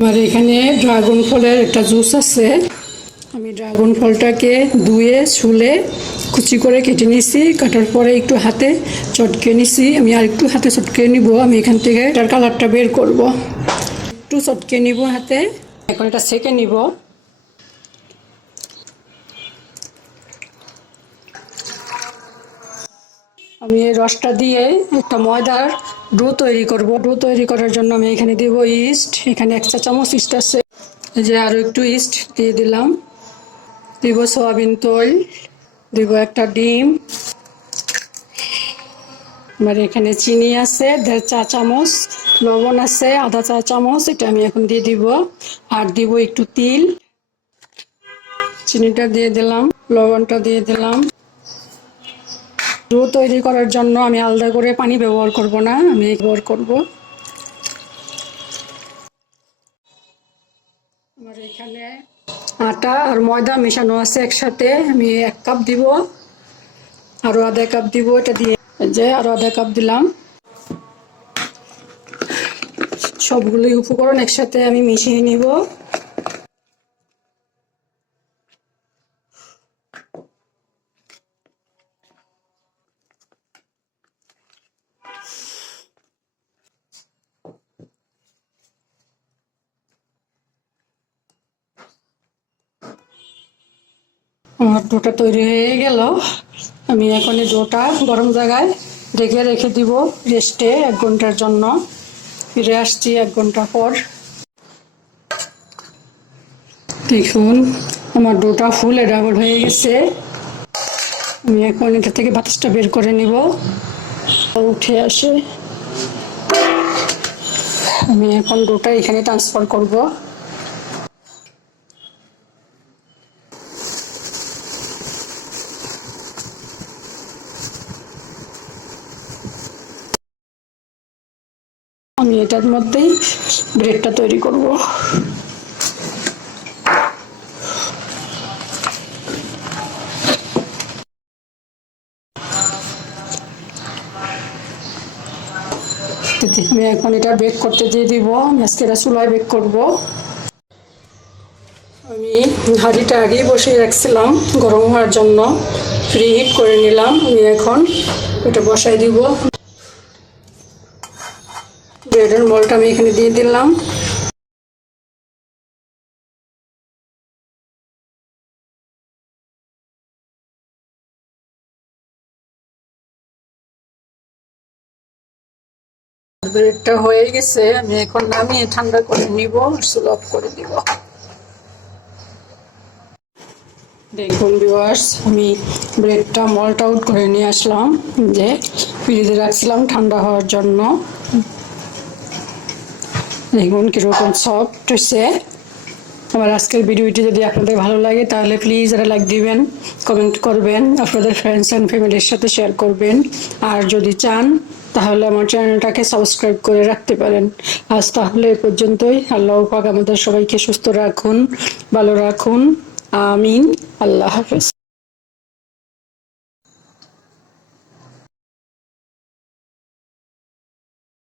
আমার এখানে ড্রাগন ফলের একটা জুস আছে। আমি ড্রাগন ফলটাকে ধুয়ে শুলে কুচি করে কেটে নিছি কাটার পরে একটু হাতে চটকে নিছি। আমি আর একটু হাতে চটকে নিব। আমি এখান থেকে এটার কালারটা বের করব। একটু চটকে নিব হাতে। এখন এটা সেকে নিব। আমি এই রসটা দিয়ে একটা ময়দার ডো তৈরি করব। ডো তৈরি করার জন্য আমি এখানে দেব ইস্ট। এখানে এক চা চামচ ইস্ট আছে। এই যে আরও একটু ইস্ট দিয়ে দিলাম। দিব সয়াবিন তৈল, দিব একটা ডিম। আমার এখানে চিনি আছে, দেড় চা চামচ, লবণ আছে, আধা চা চামচ, এটা আমি এখন দিয়ে দিব। আর দিব একটু তিল। চিনিটা দিয়ে দিলাম, লবণটা দিয়ে দিলাম। ডো তৈরি করার জন্য আমি আলাদা করে পানি ব্যবহার করব না, আমি ব্যবহার করব। আমার এখানে আটা আর ময়দা মেশানো আছে একসাথে, আমি এক কাপ দিব। আরও আধা কাপ দিব, এটা দিয়ে যে আরও আধা কাপ দিলাম। সবগুলোই উপকরণ একসাথে আমি মিশিয়ে নিব। আমার ডোটা তৈরি হয়ে গেল। আমি এখন ডোটা গরম জায়গায় রেখে রেখে দিব রেস্টে এক ঘণ্টার জন্য। ফিরে আসছি এক ঘণ্টা পর। দেখুন, আমার ডোটা ফুল ডাবল হয়ে গেছে। আমি এখন এটা থেকে বাতাসটা বের করে নিব। উঠে আসে। আমি এখন ডোটা এখানে ট্রান্সফার করব। আমি এটার মধ্যেই ব্রেডটা তৈরি করব। আমি এখন এটা বেক করতে দিয়ে দিব। আজকে চুলায় বেক করব। আমি হাঁড়িটা আগেই বসিয়ে রাখছিলাম গরম হওয়ার জন্য। ফ্রি হিট করে নিলাম। আমি এখন এটা বসাই দিব। ব্রেডের মলটা আমি এখানে দিয়ে দিলাম। ব্রেডটা হয়ে গেছে, আমি এখন নামিয়ে ঠান্ডা করে নিব সুল অফ করে দিব। দেখুন ভিউয়ার্স আমি ব্রেডটা মল্ট আউট করে নিয়ে আসলাম, যে ফ্রিজে রাখছিলাম ঠান্ডা হওয়ার জন্য। দেখুন কীরকম সফট হয়েছে আমার আজকের ভিডিওটি যদি আপনাদের ভালো লাগে, তাহলে প্লিজ একটা লাইক দিবেন কমেন্ট করবেন, আপনাদের ফ্রেন্ডস অ্যান্ড ফ্যামিলির সাথে শেয়ার করবেন। আর যদি চান, তাহলে আমার চ্যানেলটাকে সাবস্ক্রাইব করে রাখতে পারেন। আজ তাহলে এ পর্যন্তই। আল্লাহ পাক আমাদের সবাইকে সুস্থ রাখুন, ভালো রাখুন। আমিন। আল্লাহ হাফেজ।